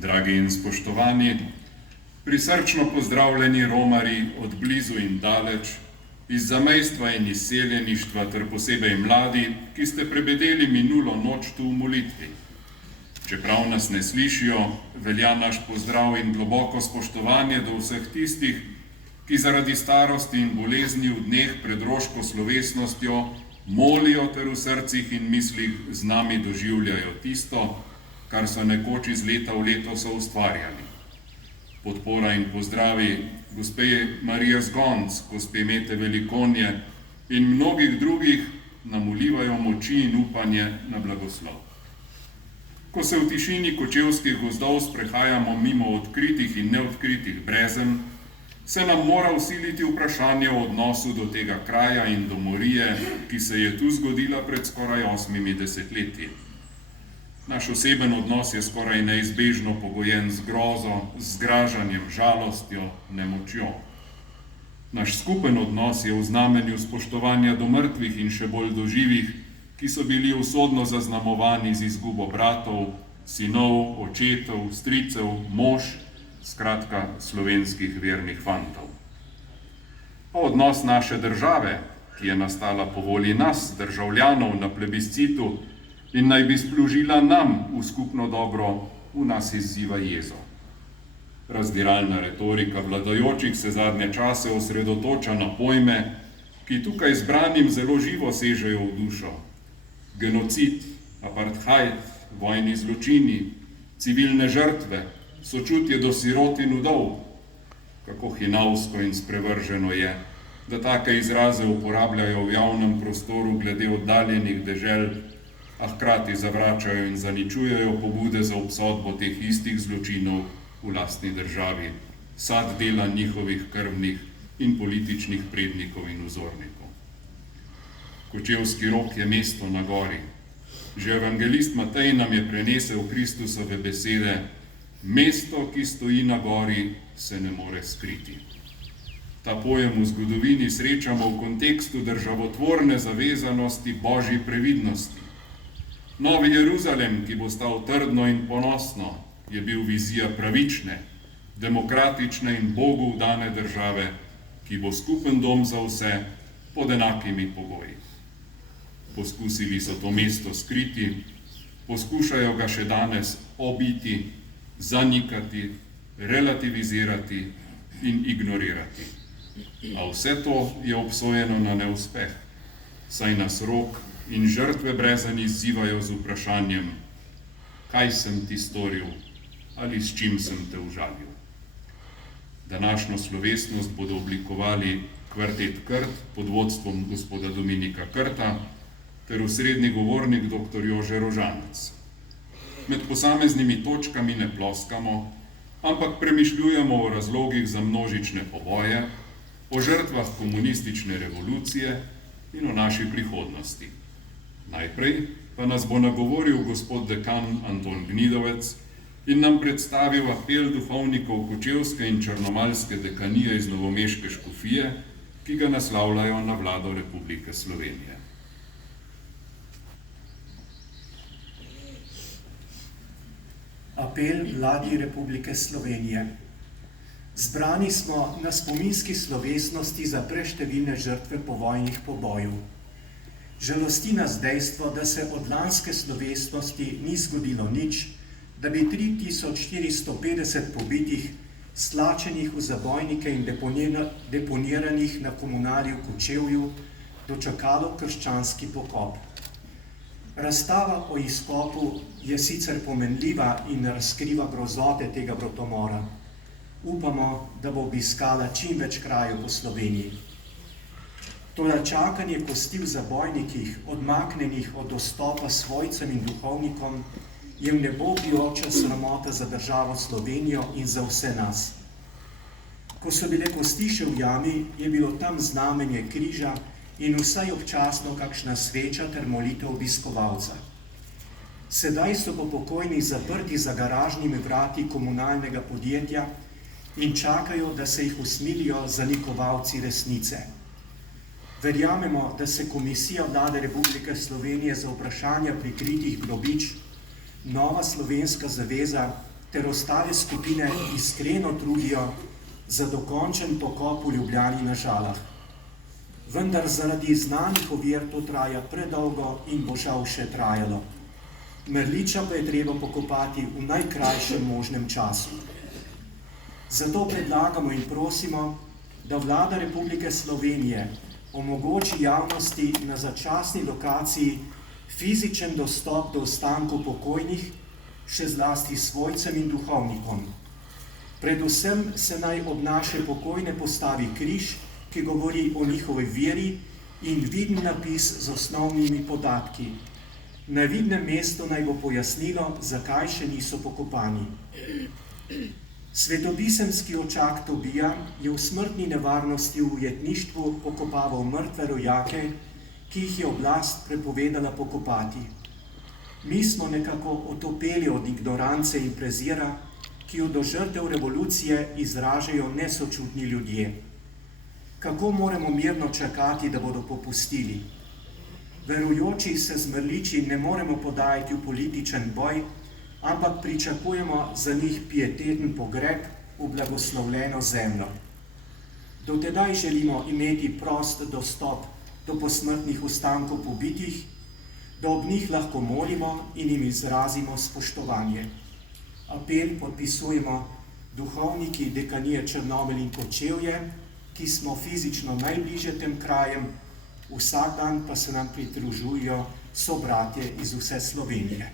Dragi in spoštovani, prisrčno pozdravljeni romarji od blizu in daleč, iz zamejstva in izseljeništva ter posebej mladi, ki ste prebedeli minulo noč tu v molitvi. Čeprav nas ne slišijo, velja naš pozdrav in globoko spoštovanje do vseh tistih, ki zaradi starosti in bolezni v dneh pred roško slovesnostjo molijo ter v srcih in mislih z nami doživljajo tisto, kar so nekoč iz leta v leto soustvarjali. Podpora in pozdravi gospe Marije Zgonc, gospe Mete Velikonje in mnogih drugih nam vlivajo moči in upanje na blagoslov. Ko se v tišini kočevskih gozdov sprehajamo mimo odkritih in neodkritih brezen, se nam mora vsiliti vprašanje o odnosu do tega kraja in do morije, ki se je tu zgodila pred skoraj 8 desetletji. Naš oseben odnos je skoraj neizbežno pogojen z grozo, z zgražanjem, žalostjo, nemočjo. Naš skupen odnos je v znamenju spoštovanja do mrtvih in še bolj do živih, ki so bili usodno zaznamovani z izgubo bratov, sinov, očetov, stricev, mož, skratka slovenskih vernih fantov. Pa odnos naše države, ki je nastala po volji nas, državljanov, na plebiscitu in naj bi splužila nam v skupno dobro, v nas izziva jezo. Razdiralna retorika vladajočih se zadnje čase osredotoča na pojme, ki tukaj zbranim zelo živo sežejo v dušo. Genocid, apartheid, vojni zločini, civilne žrtve, sočutje do sirot in vdov. Kako hinavsko in sprevrženo je, da take izraze uporabljajo v javnem prostoru glede oddaljenih dežel, a hkrati zavračajo in zaničujejo pobude za obsodbo teh istih zločinov v lastni državi, sad dela njihovih krvnih in političnih prednikov in vzornikov. Kočevski Rog je mesto na gori. Že evangelist Matej nam je prenesel Kristusove besede: mesto, ki stoji na gori, se ne more skriti. Ta pojem v zgodovini srečamo v kontekstu državotvorne zavezanosti Božji previdnosti. Novi Jeruzalem, ki bo stal trdno in ponosno, je bil vizija pravične, demokratične in Bogu vdane države, ki bo skupen dom za vse pod enakimi pogoji. Poskusili so to mesto skriti, poskušajo ga še danes obiti, zanikati, relativizirati in ignorirati. A vse to je obsojeno na neuspeh, saj nas Rog in žrtve brezen izzivajo z vprašanjem: kaj sem ti storil ali s čim sem te užalil? Današnjo slovesnost bodo oblikovali kvartet Krt pod vodstvom gospoda Dominika Krta ter osrednji govornik dr. Jože Rožanec. Med posameznimi točkami ne ploskamo, ampak premišljujemo o razlogih za množične poboje, o žrtvah komunistične revolucije in o naši prihodnosti. Najprej pa nas bo nagovoril gospod dekan Anton Gnidovec in nam predstavil apel duhovnikov kočevske in črnomaljske dekanije iz novomeške škofije, ki ga naslavljajo na vlado Republike Slovenije. Apel vladi Republike Slovenije. Zbrani smo na spominski slovesnosti za preštevilne žrtve povojnih pobojev. Žalosti nas dejstvo, da se od lanske slovesnosti ni zgodilo nič, da bi 3450 pobitih, stlačenih v zabojnike in deponiranih na komunali v Kočevju, dočakalo krščanski pokop. Razstava o izkopu je sicer pomenljiva in razkriva grozote tega bratomora. Upamo, da bo obiskala čim več krajev po Sloveniji. Toda čakanje kosti v zabojnikih, odmaknenih od dostopa svojcem in duhovnikom, je v nebo bijoča sramota za državo Slovenijo in za vse nas. Ko so bile kosti še v jami, je bilo tam znamenje križa in vsaj občasno kakšna sveča ter molitev obiskovalca. Sedaj so po pokojnih zaprti za garažnimi vrati komunalnega podjetja in čakajo, da se jih usmilijo zanikovalci resnice. Verjamemo, da se Komisija Vlade Republike Slovenije za vprašanja prikritih grobišč, Nova slovenska zaveza ter ostale skupine iskreno trudijo za dokončen pokop v Ljubljani na Žalah. Vendar zaradi znanih ovir to traja predolgo in bo žal še trajalo. Mrliča pa je treba pokopati v najkrajšem možnem času. Zato predlagamo in prosimo, da Vlada Republike Slovenije omogoči javnosti na začasni lokaciji fizičen dostop do ostankov pokojnih, še zlasti svojcem in duhovnikom. Predvsem se naj ob naše pokojne postavi križ, ki govori o njihovi veri, in viden napis z osnovnimi podatki. Na vidnem mestu naj bo pojasnilo, zakaj še niso pokopani. Svetopisemski očak Tobija je v smrtni nevarnosti v ujetništvu pokopaval mrtve rojake, ki jih je oblast prepovedala pokopati. Mi smo nekako otopeli od ignorance in prezira, ki jo do žrtev revolucije izražajo nesočutni ljudje. Kako moramo mirno čakati, da bodo popustili? Verujoči se z mrliči ne moremo podajati v političen boj, ampak pričakujemo za njih pieteten pogreb v blagoslovljeno zemljo. Do tedaj želimo imeti prost dostop do posmrtnih ostankov pobitih, da ob njih lahko molimo in jim izrazimo spoštovanje. Apel podpisujemo duhovniki dekanije Črnomelj in Kočevje, ki smo fizično najbližje tem krajem, vsak dan pa se nam pridružujejo sobratje iz vse Slovenije.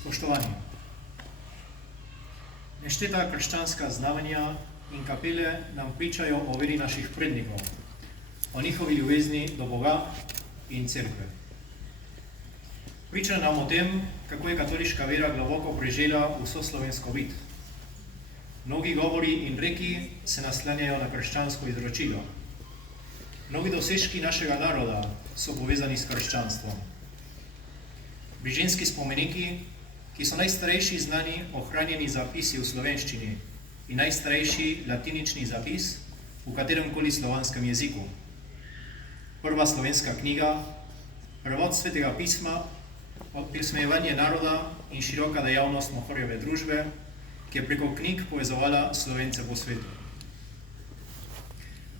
Spoštovani, nešteta krščanska znamenja in kapele nam pričajo o veri naših prednikov, o njihovi ljubezni do Boga in cerkve. Pričajo nam o tem, kako je katoliška vera globoko prežela vso slovensko bit. Mnogi govori in reki se naslanjajo na krščansko izročilo. Mnogi dosežki našega naroda so povezani s krščanstvom. Brižinski spomeniki, ki so najstarejši znani ohranjeni zapisi v slovenščini in najstarejši latinični zapis v kateremkoli slovanskem jeziku. Prva slovenska knjiga, prevod svetega pisma, opismejevanje naroda in široka dejavnost Mohorjeve družbe, ki je preko knjig povezovala Slovence po svetu.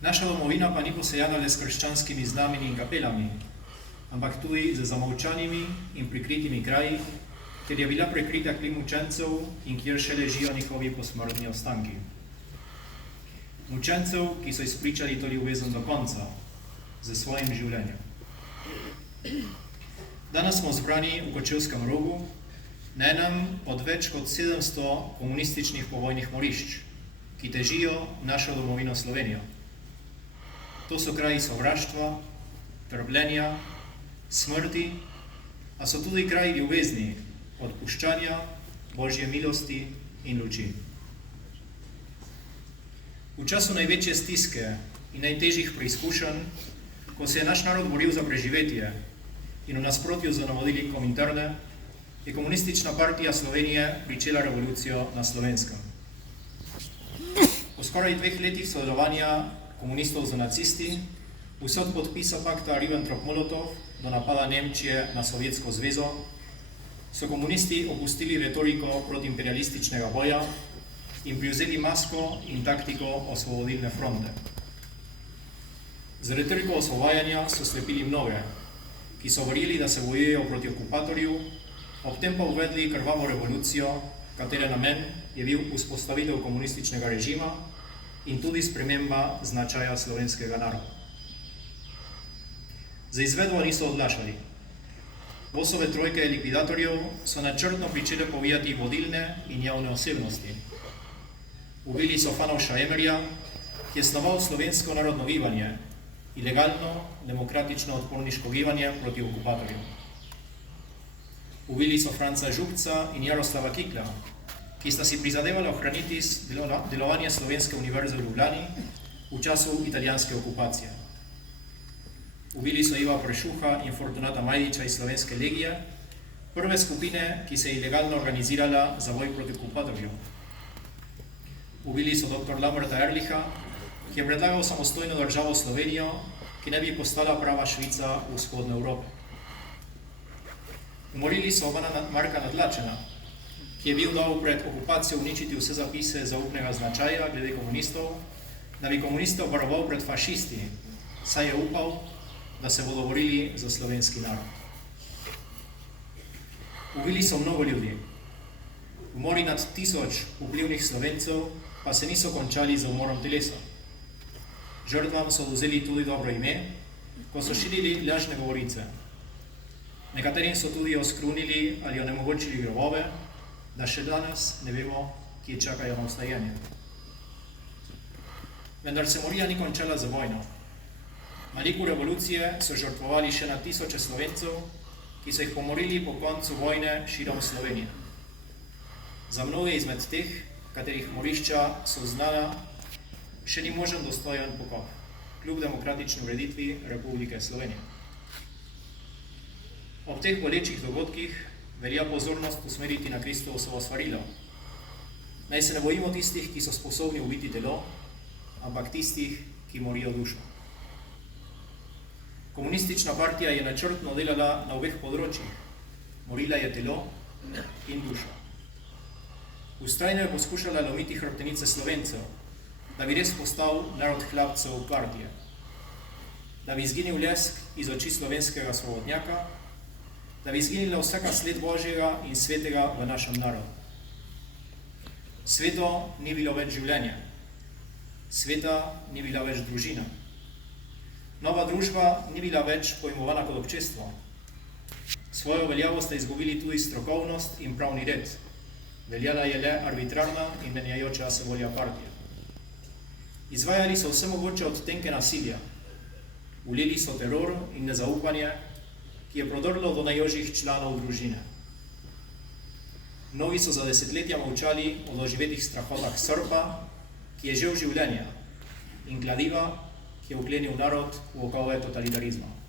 Naša domovina pa ni posejana le s krščanskimi znamenji in kapelami, ampak tudi z zamolčanimi in prikritimi kraji, kjer je bila prekrita kri mučencev in kjer še ležijo njihovi posmrtni ostanki. Mučencev, ki so izpričali to ljubezen do konca, z svojim življenjem. Danes smo zbrani v Kočevskem rogu, na enem od več kot 700 komunističnih povojnih morišč, ki težijo našo domovino Slovenijo. To so kraji sovraštva, trpljenja, smrti, a so tudi kraji ljubezni, odpuščanja, Božje milosti in luči. V času največje stiske in najtežjih preizkušenj, ko se je naš narod boril za preživetje in v nasprotju z navodili Kominterne, je Komunistična partija Slovenije pričela revolucijo na Slovenskem. Po skoraj 2 letih sodelovanja komunistov z nacisti, vse od podpisa pakta Ribbentrop-Molotov do napada Nemčije na Sovjetsko zvezo, so komunisti opustili retoriko protiimperialističnega boja in privzeli masko in taktiko osvobodilne fronte. Z retoriko osvobajanja so slepili mnoge, ki so verjeli, da se bojujejo proti okupatorju, ob tem pa uvedli krvavo revolucijo, katere namen je bil vzpostavitev komunističnega režima in tudi sprememba značaja slovenskega naroda. Za izvedbo niso odlašali. Bossove trojke likvidatorjev so načrtno pričele povijati vodilne in javne osebnosti. Ubili so Fanovša Emerja, ki je snoval slovensko narodno gibanje, ilegalno, demokratično odporniško gibanje proti okupatorju. Ubili so Franca Župca in Jaroslava Kikla, ki sta si prizadevali ohraniti delovanje Slovenske univerze v Ljubljani v času italijanske okupacije. Ubili so Iva Prešuha in Fortunata Majdiča iz Slovenske legije, prve skupine, ki se je ilegalno organizirala za boj proti okupatorju. Ubili so dr. Lamberta Erlicha, ki je predlagal samostojno državo Slovenijo, ki ne bi postala prava Švica v vzhodne Evrope. Umorili so Marka Nadlačena, ki je bil dal pred okupacijo uničiti vse zapise zaupnega značaja glede komunistov, da bi komuniste obvaroval pred fašisti, saj je upal, da se bodo borili za slovenski narod. Ubili so mnogo ljudi. Umori nad 1000 vplivnih Slovencev pa se niso končali z umorom telesa. Žrtvam so vzeli tudi dobro ime, ko so širili lažne govorice. Nekaterim so tudi oskrunili ali onemogočili grobove, da še danes ne vemo, kje čakajo na vstajanje. Vendar se morija ni končala z vojno. Na liku revolucije so žrtvovali še na 1000 Slovencev, ki so jih pomorili po koncu vojne širom Slovenije. Za mnoge izmed teh, katerih morišča so znana, še ni možen dostojen pokop, kljub demokratični ureditvi Republike Slovenije. Ob teh bolečih dogodkih velja pozornost usmeriti na Kristovo svarilo. Naj se ne bojimo tistih, ki so sposobni ubiti telo, ampak tistih, ki morijo dušo. Komunistična partija je načrtno delala na obeh področjih. Morila je telo in dušo. Vztrajno je poskušala lomiti hrbtenice Slovencev, da bi res postal narod hlapcev partije, da bi izginil lesk iz oči slovenskega svobodnjaka, da bi izginila vsaka sled Božjega in svetega v našem narodu. Sveto ni bilo več življenje, sveta ni bila več družina. Nova družba ni bila več pojmovana kot občestvo. Svojo veljavo sta izgubili tudi strokovnost in pravni red. Veljala je le arbitrarna in menjajoča se volja partije. Izvajali so vse mogoče odtenke nasilja. Ulili so teror in nezaupanje, ki je prodrlo do najožjih članov družine. Mnogi so za desetletja molčali o doživetih strahotah Srba, ki je žel življenja, in kladiva, ki je vklenil narod v okove totalitarizma.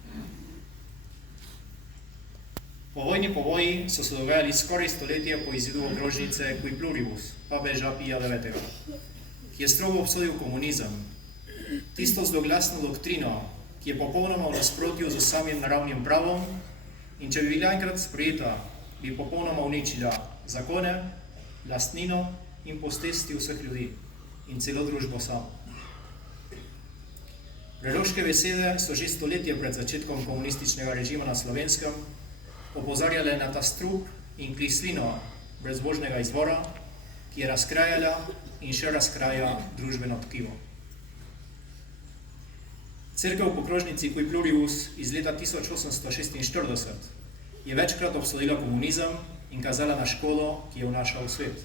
Povojni poboji so se dogajali skoraj stoletje po izidu okrožnice Qui Pluribus, papeža Pija IX, ki je strogo obsodil komunizem, tisto zloglasno doktrino, ki je popolnoma v nasprotju z samim naravnim pravom in če bi bila enkrat sprejeta, bi popolnoma uničila zakone, lastnino in postesti vseh ljudi in celo družbo samo. Preroške besede so že stoletje pred začetkom komunističnega režima na Slovenskem opozarjale na ta strup in kislino brezbožnega izvora, ki je razkrajala in še razkraja družbeno tkivo. Cerkev v pokrožnici Qui Pluribus iz leta 1846 je večkrat obsodila komunizem in kazala na škodo, ki je vnašal v svet.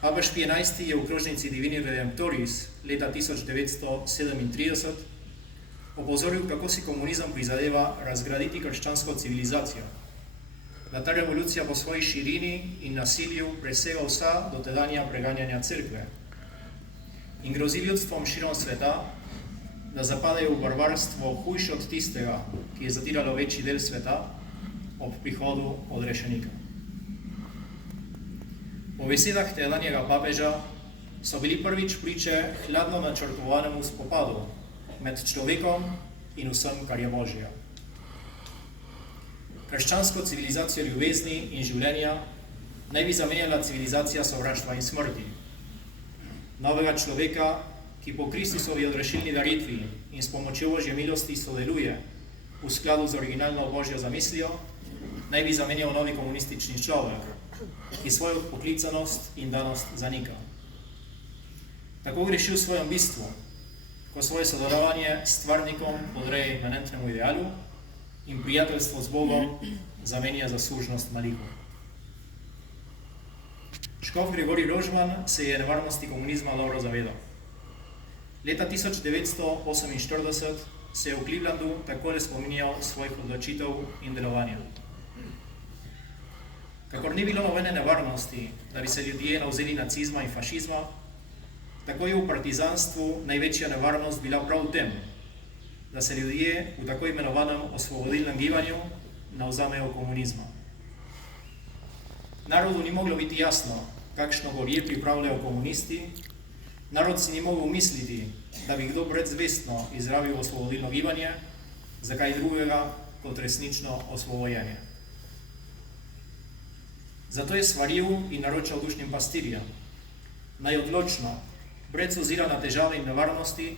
Papež Pij XI je v okrožnici Divini Redemptoris leta 1937 opozoril, kako si komunizem prizadeva razgraditi krščansko civilizacijo, da ta revolucija po svoji širini in nasilju presega vsa dotedanja preganjanja cerkve in grozi ljudstvom širom sveta, da zapadejo v barbarstvo hujše od tistega, ki je zatiralo večji del sveta ob prihodu odrešenika. Po besedah tedanjega papeža so bili prvič priče hladno načrtovanemu spopadu med človekom in vsem, kar je Božje. Krščansko civilizacijo ljubezni in življenja naj bi zamenjala civilizacija sovraštva in smrti. Novega človeka, ki po Kristusovi odrešilni daritvi in s pomočjo Božje milosti sodeluje v skladu z originalno Božjo zamislijo, naj bi zamenjal novi komunistični človek, ki svojo poklicanost in danost zanika. Tako greši v svojem bistvu, ko svoje sodelovanje s stvarnikom podreje imanentnemu idealu in prijateljstvo z Bogom zamenja za služnost maliku. Škof Gregorij Rožman se je nevarnosti komunizma dobro zavedal. Leta 1948 se je v Clevelandu takole spominjal svojih odločitev in delovanja. Kakor ni bilo nobene nevarnosti, da bi se ljudje navzeli nacizma in fašizma, tako je v partizanstvu največja nevarnost bila prav v tem, da se ljudje v tako imenovanem osvobodilnem gibanju navzamejo komunizma. Narodu ni moglo biti jasno, kakšno gorje pripravljajo komunisti, narod si ni mogel misliti, da bi kdo bredzvestno izrabil osvobodilno gibanje, za kaj drugega kot resnično osvobojenje. Zato je svaril in naročal dušnim pastirjem, naj odločno, brez ozira na težave in nevarnosti,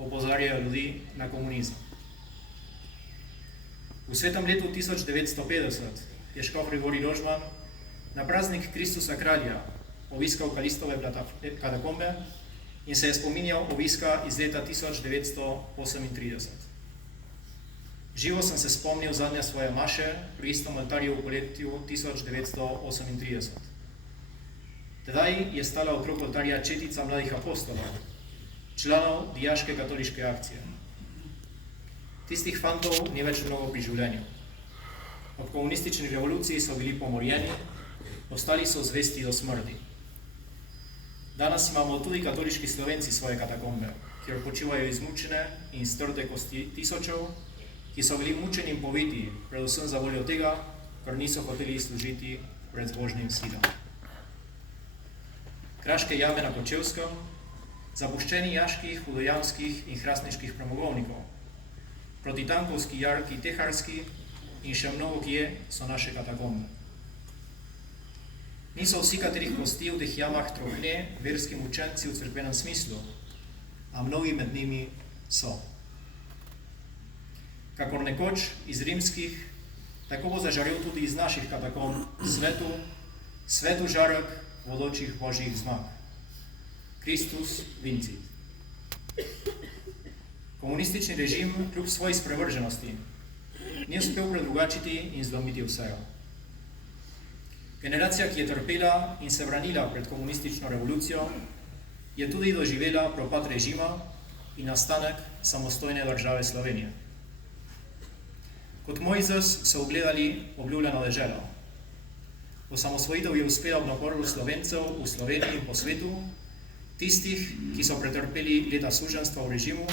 opozarjajo ljudi na komunizem. V svetem letu 1950 je škof Gregorij Rožman na praznik Kristusa kralja obiskal Kalistove katakombe in se je spominjal obiska iz leta 1938. Živo sem se spomnil zadnje svoje maše pri istom oltarju v poletju 1938. Tedaj je stala okrog oltarja četica mladih apostolov, članov dijaške katoliške akcije. Tistih fantov ni več mnogo pri življenju. Ob komunistični revoluciji so bili pomorjeni, ostali so zvesti do smrti. Danes imamo tudi katoliški Slovenci svoje katakombe, kjer počivajo izmučene in strte kosti tisočev, ki so bili mučeni in poviti, predvsem za voljo tega, ker niso hoteli služiti brezbožnim silam. Kraške jame na Kočevskem, zapuščeni jaških, hudojanskih in hrastniških premogovnikov, protitankovski jarki Teharski in še mnogo kje so naše katakombe. Niso vsi, katerih kosti v teh jamah trohne verski mučenci v cerkvenem smislu, a mnogi med njimi so. Kakor nekoč iz rimskih, tako bo zažarel tudi iz naših katakomb svetu žarek vodočih božjih zmag. Kristus vincit. Komunistični režim kljub svoji sprevrženosti ni uspel predrugačiti in zlomiti vsega. Generacija, ki je trpela in se branila pred komunistično revolucijo, je tudi doživela propad režima in nastanek samostojne države Slovenije. Kot Mojzes so ugledali obljubljeno deželo. Osamosvojitev je uspela ob naporu Slovencev v Sloveniji in po svetu, tistih, ki so pretrpeli leta suženjstva v režimu,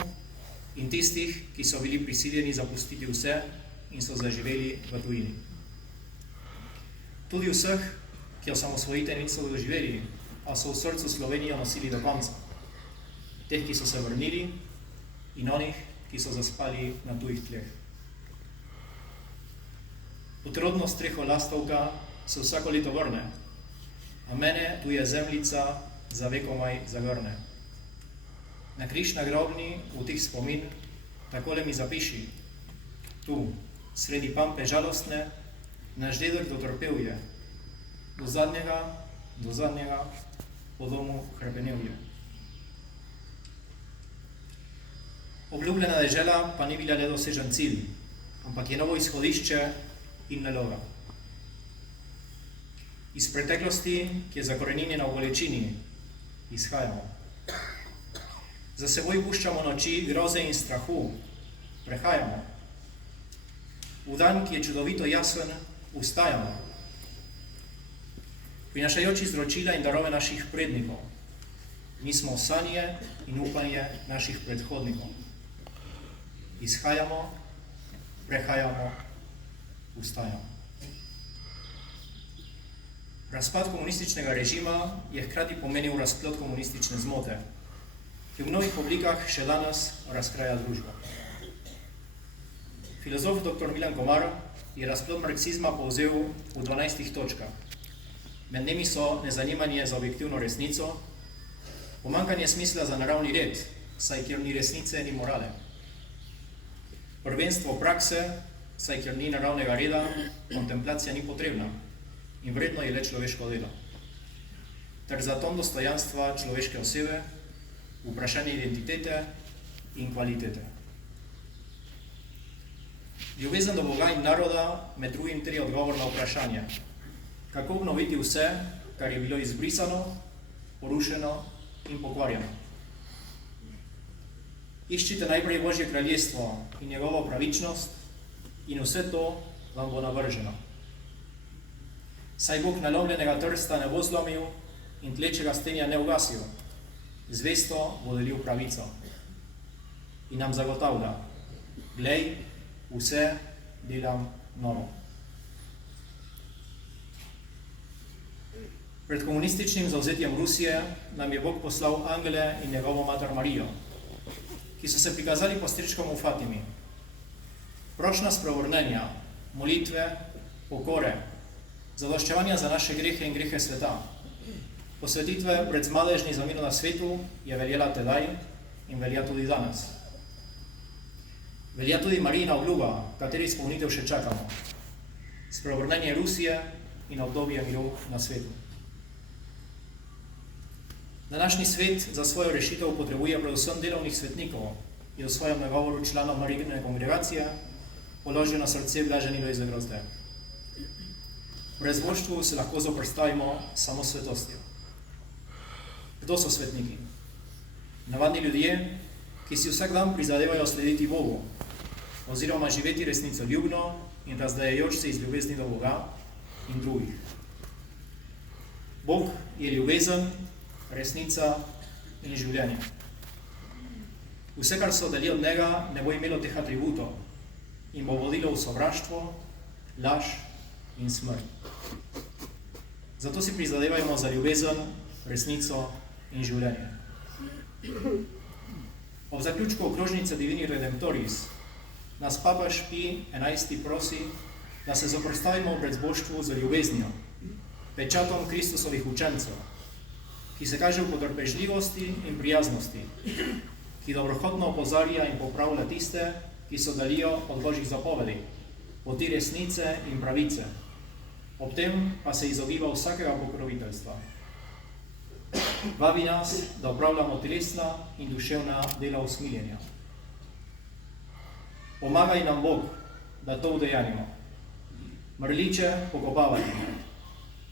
in tistih, ki so bili prisiljeni zapustiti vse in so zaživeli v tujini. Tudi vseh, ki osamosvojitev niso doživeli, a so v srcu Slovenijo nosili do konca. Teh, ki so se vrnili, in onih, ki so zaspali na tujih tleh. Utrodno streho lastovka se vsako leto vrne, a mene tu je zemljica za vekomaj zagrne. Na križ na grobni v tih spomin takole mi zapiši: tu, sredi pampe žalostne, naš dedek dotrpel je, do zadnjega po domu hrepenel je. Obljubljena dežela pa ni bila le dosežen cilj, ampak je novo izhodišče in naloga. Iz preteklosti, ki je zakorenjena v bolečini, izhajamo. Za seboj puščamo noči groze in strahu, prehajamo. V dan, ki je čudovito jasen, vstajamo. Prinašajoči izročila in darove naših prednikov, mi smo sanje in upanje naših predhodnikov. Izhajamo, prehajamo, vstajamo. Razpad komunističnega režima je hkrati pomenil razplot komunistične zmote, ki v mnogih oblikah še danes razkraja družbo. Filozof dr. Milan Komar je razplot marksizma povzel v 12 točkah. Med njimi so nezanimanje za objektivno resnico, pomanjkanje smisla za naravni red, saj kjer ni resnice, ni morale. Prvenstvo prakse, saj kjer ni naravnega reda, kontemplacija ni potrebna in vredno je le človeško delo. Ter zaton dostojanstva človeške osebe, vprašanje identitete in kvalitete. Ljubezen do Boga in naroda med drugim tri odgovor na vprašanje: kako obnoviti vse, kar je bilo izbrisano, porušeno in pokvarjeno. Iščite najprej Božje kraljestvo in njegovo pravičnost in vse to vam bo navrženo. Saj Bog nalomljenega trsta ne bo zlomil in tlečega stenja ne ugasil, zvesto bo delil pravico in nam zagotavlja: glej, vse delam novo. Pred komunističnim zavzetjem Rusije nam je Bog poslal angele in njegovo mater Marijo, ki so se prikazali postričkom v Fatimi. Prošnja sprevrnenja, molitve, pokore, zadoščevanja za naše grehe in grehe sveta, posvetitve pred zmadežni za mir na svetu je veljala tedaj in velja tudi danes. Velja tudi Marijina obljuba, kateri izpolnitev še čakamo. Sprevrnenje Rusije in obdobje miru na svetu. Današnji svet za svojo rešitev potrebuje predvsem delovnih svetnikov, je v svojem nagovoru članov Marijine kongregacije položil na srce blaženi Lojze Grozde. Brezbožstvu se lahko zoprstavimo samo svetostjo. Kdo so svetniki? Navadni ljudje, ki si vsak dan prizadevajo slediti Bogu, oziroma živeti resnicoljubno in razdajajoč se iz ljubezni do Boga in drugih. Bog je ljubezen, resnica in življenje. Vse, kar se oddalji od njega, ne bo imelo teh atributov in bo vodilo v sovraštvo, laž in smrt. Zato si prizadevajmo za ljubezen, resnico in življenje. Ob zaključku okrožnice Divini Redemptoris nas papež Pij XI prosi, da se zoprstavimo v brezbožstvu z ljubeznijo, pečatom Kristusovih učencev, ki se kaže v potrpežljivosti in prijaznosti, ki dobrohotno opozarja in popravlja tiste, ki se oddaljijo od Božjih zapovedi, poti resnice in pravice, ob tem pa se izogiba vsakega pokroviteljstva. Vabi nas, da opravljamo telesna in duševna dela usmiljenja. Pomagaj nam Bog, da to udejanimo. Mrliče pokopavati,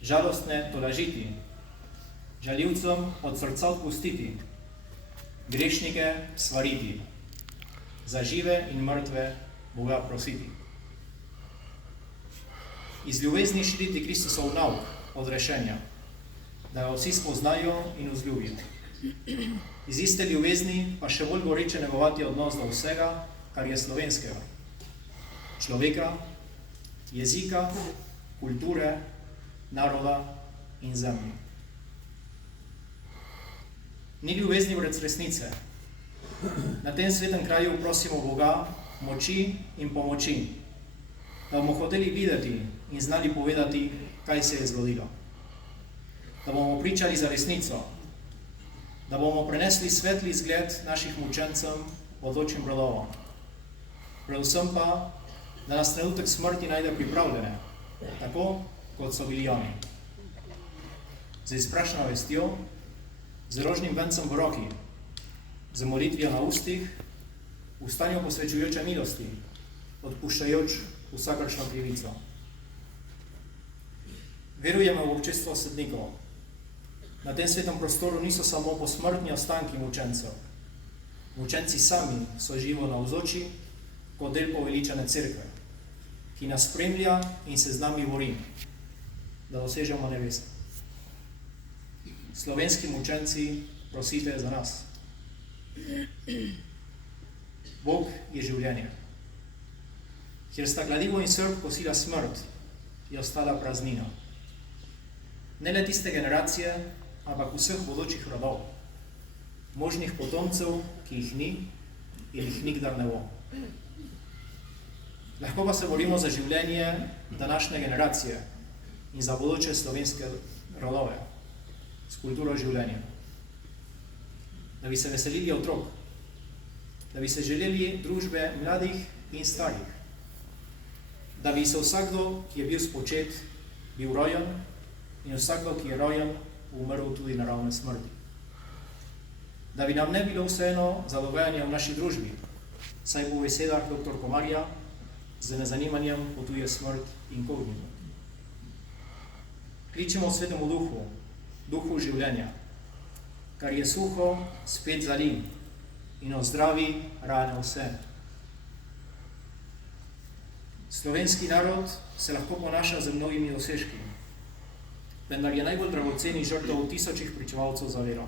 žalostne tolažiti, žaljivcem od srca odpustiti, grešnike svariti, za žive in mrtve Boga prositi. Iz ljubezni širiti Kristusov nauk odrešenja, da jo vsi spoznajo in vzljubijo. Iz iste ljubezni pa še bolj goreče negovati odnos do vsega, kar je slovenskega. Človeka, jezika, kulture, naroda in zemlje. Ni ljubezni brez resnice. Na tem svetem kraju prosimo Boga moči in pomoči, da bomo hoteli videti in znali povedati, kaj se je zgodilo. Da bomo pričali za resnico, da bomo prenesli svetli zgled naših mučencem bodočim rodovom. Predvsem pa, da nas trenutek smrti najde pripravljene, tako kot so bili oni. Z izprašeno vestjo, z rožnim vencem v roki, z molitvijo na ustih, v stanju posvečujoče milosti, odpuščajoč vsakršno krivico. Verujemo v občestvo svetnikov. Na tem svetem prostoru niso samo posmrtni ostanki mučencev. Mučenci sami so živo navzoči kot del poveličane cerkve, ki nas spremlja in se z nami bori, da dosežemo nebesko. Slovenski mučenci, prosite za nas. Bog je življenje. Kjer sta kladivo in srp kosila smrt, je ostala praznina. Ne le tiste generacije, ampak vseh bodočih rodov, možnih potomcev, ki jih ni in jih nikdar ne bo. Lahko pa se borimo za življenje današnje generacije in za bodoče slovenske rodove s kulturo življenja. Da bi se veselili otrok, da bi se želeli družbe mladih in starih, da bi se vsakdo, ki je bil spočet, bil rojen in vsakdo, ki je rojen, umrl tudi naravne smrti. Da bi nam ne bilo vseeno za dogajanje v naši družbi, saj po besedah dr. Komarja z nezanimanjem potuje smrt in kognito. Kličemo Svetemu Duhu, Duhu življenja, kar je suho, spet zali in ozdravi rane vse. Slovenski narod se lahko ponaša z mnogimi dosežki, vendar je najbolj dragoceni žrtev tisočih pričevalcev za vero.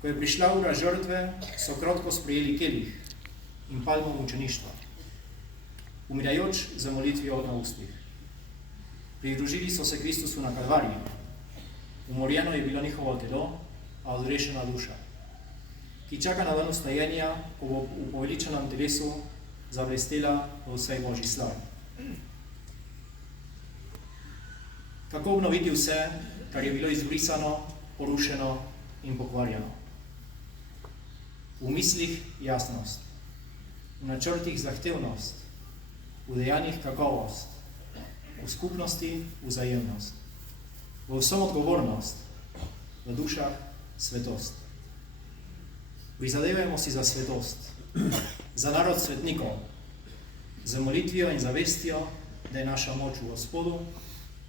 Ko je prišla ura žrtve, so krotko sprejeli kelih in palmo mučeništva, umirajoč za molitvijo na ustih. Pridružili so se Kristusu na Kalvariji. Umorjeno je bilo njihovo telo, a odrešena duša, ki čaka na dan vstajenja, ko bo v poveličenem telesu zablestela v vsej Božji slavi. Kako obnoviti vse, kar je bilo izbrisano, porušeno in pokvarjeno? V mislih jasnost, v načrtih zahtevnost, v dejanjih kakovost, v skupnosti vzajemnost, v vsem odgovornost, v dušah svetost. Prizadevajmo si za svetost, za narod svetnikov, za molitvijo in zavestjo, da je naša moč v Gospodu,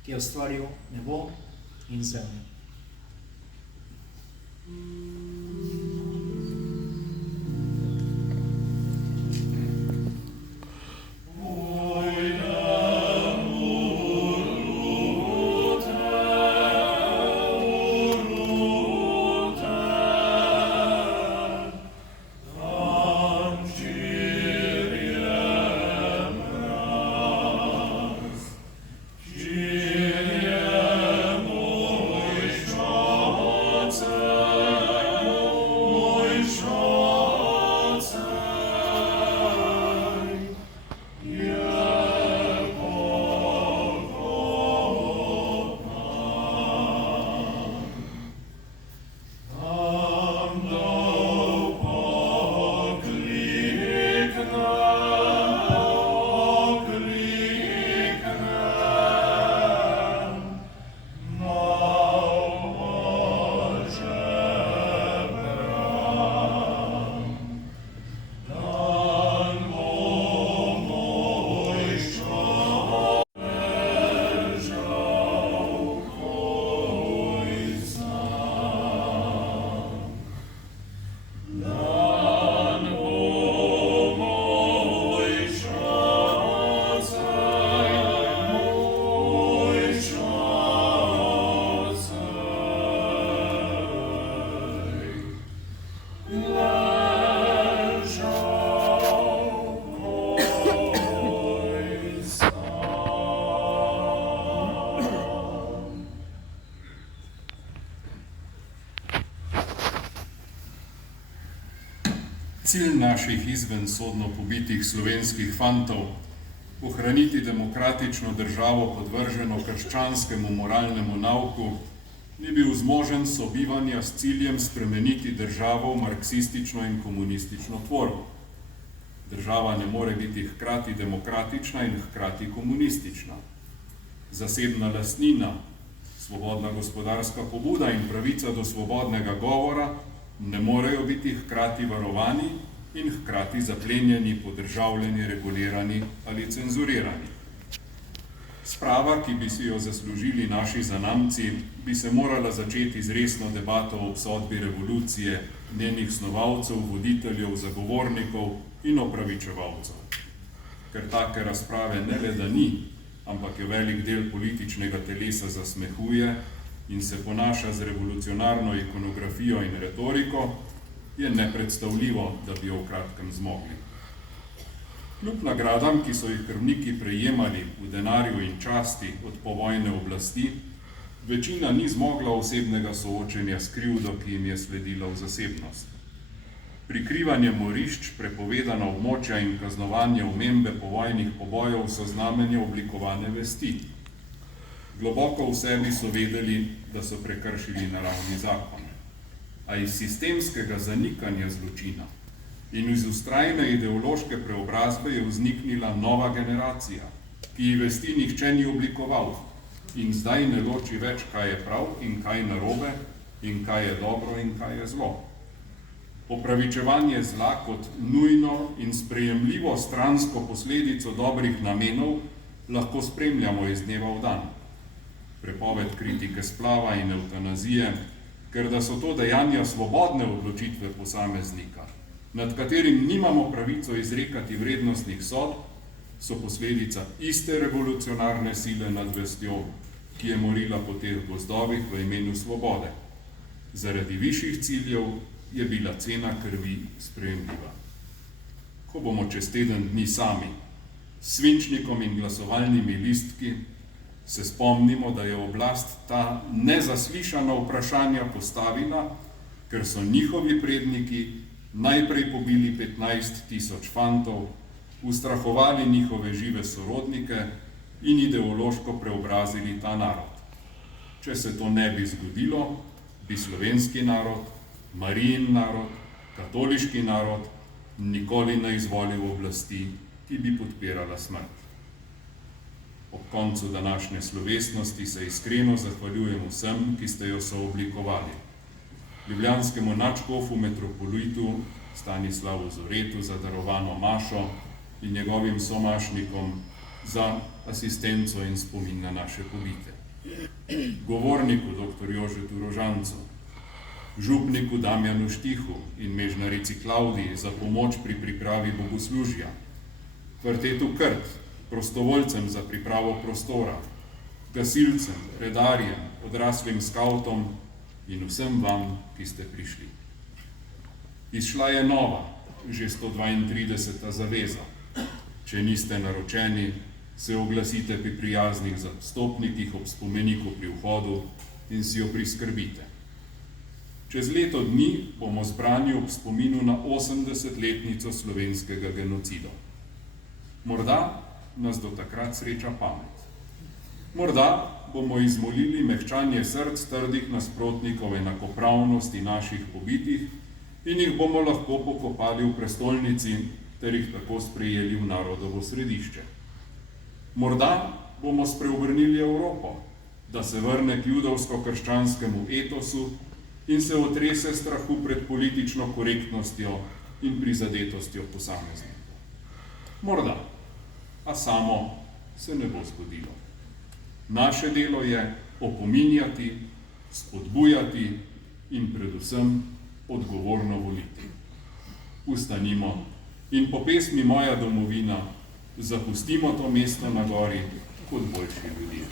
ki je ustvaril nebo in zemljo. Cilj naših izvensodno pobitih slovenskih fantov, ohraniti demokratično državo podvrženo krščanskemu moralnemu nauku, ni bil zmožen sobivanja s ciljem spremeniti državo v marksistično in komunistično tvorbo. Država ne more biti hkrati demokratična in hkrati komunistična. Zasebna lastnina, svobodna gospodarska pobuda in pravica do svobodnega govora ne morejo biti hkrati varovani in hkrati zaplenjeni, podržavljeni, regulirani ali cenzurirani. Sprava, ki bi si jo zaslužili naši zanamci, bi se morala začeti z resno debato o obsodbi revolucije, njenih snovalcev, voditeljev, zagovornikov in opravičevalcev. Ker take razprave ne le da ni, ampak je velik del političnega telesa zasmehuje in se ponaša z revolucionarno ikonografijo in retoriko, je nepredstavljivo, da bi jo v kratkem zmogli. Kljub nagradam, ki so jih krvniki prejemali v denarju in časti od povojne oblasti, večina ni zmogla osebnega soočenja s krivdo, ki jim je sledila v zasebnost. Prikrivanje morišč, prepovedana območja in kaznovanje omembe povojnih pobojev so znamenje oblikovane vesti. Globoko v sebi so vedeli, da so prekršili naravni zakon. A iz sistemskega zanikanja zločina in iz vztrajne ideološke preobrazbe je vzniknila nova generacija, ki ji vesti nihče ni oblikoval in zdaj ne loči več, kaj je prav in kaj narobe in kaj je dobro in kaj je zlo. Opravičevanje zla kot nujno in sprejemljivo stransko posledico dobrih namenov lahko spremljamo iz dneva v dan. Prepoved kritike splava in evtanazije, ker da so to dejanja svobodne odločitve posameznika, nad katerim nimamo pravico izrekati vrednostnih sodb, so posledica iste revolucionarne sile nad vestjo, ki je morila po teh gozdovih v imenu svobode. Zaradi višjih ciljev je bila cena krvi sprejemljiva. Ko bomo čez teden dni sami, s svinčnikom in glasovalnimi listki, se spomnimo, da je oblast ta nezaslišana vprašanja postavila, ker so njihovi predniki najprej pobili 15.000 fantov, ustrahovali njihove žive sorodnike in ideološko preobrazili ta narod. Če se to ne bi zgodilo, bi slovenski narod, Marijin narod, katoliški narod nikoli ne izvolil oblasti, ki bi podpirala smrt. Ob koncu današnje slovesnosti se iskreno zahvaljujem vsem, ki ste jo sooblikovali. Ljubljanskemu nadškofu metropolitu Stanislavu Zoretu za darovano mašo in njegovim somašnikom za asistenco in spomin na naše pobite. Govorniku dr. Jožetu Rožancu, župniku Damjanu Štihu in mežnarici Klavdiji za pomoč pri pripravi bogoslužja, kvartetu Krt, prostovoljcem za pripravo prostora, gasilcem, redarjem, odraslim skavtom in vsem vam, ki ste prišli. Izšla je nova, že 132. zaveza. Če niste naročeni, se oglasite pri prijaznih zastopnikih ob spomeniku pri vhodu in si jo priskrbite. Čez leto dni bomo zbrani ob spominu na 80-letnico slovenskega genocida. Morda nas do takrat sreča pamet. Morda bomo izmolili mehčanje src trdih nasprotnikov enakopravnosti naših pobitih in jih bomo lahko pokopali v prestolnici ter jih tako sprejeli v narodovo središče. Morda bomo spreobrnili Evropo, da se vrne k judovsko-krščanskemu etosu in se otrese strahu pred politično korektnostjo in prizadetostjo posameznika. Morda, a samo se ne bo zgodilo. Naše delo je opominjati, spodbujati in predvsem odgovorno voliti. Vstanimo in po pesmi Moja domovina zapustimo to mesto na gori kot boljši ljudje.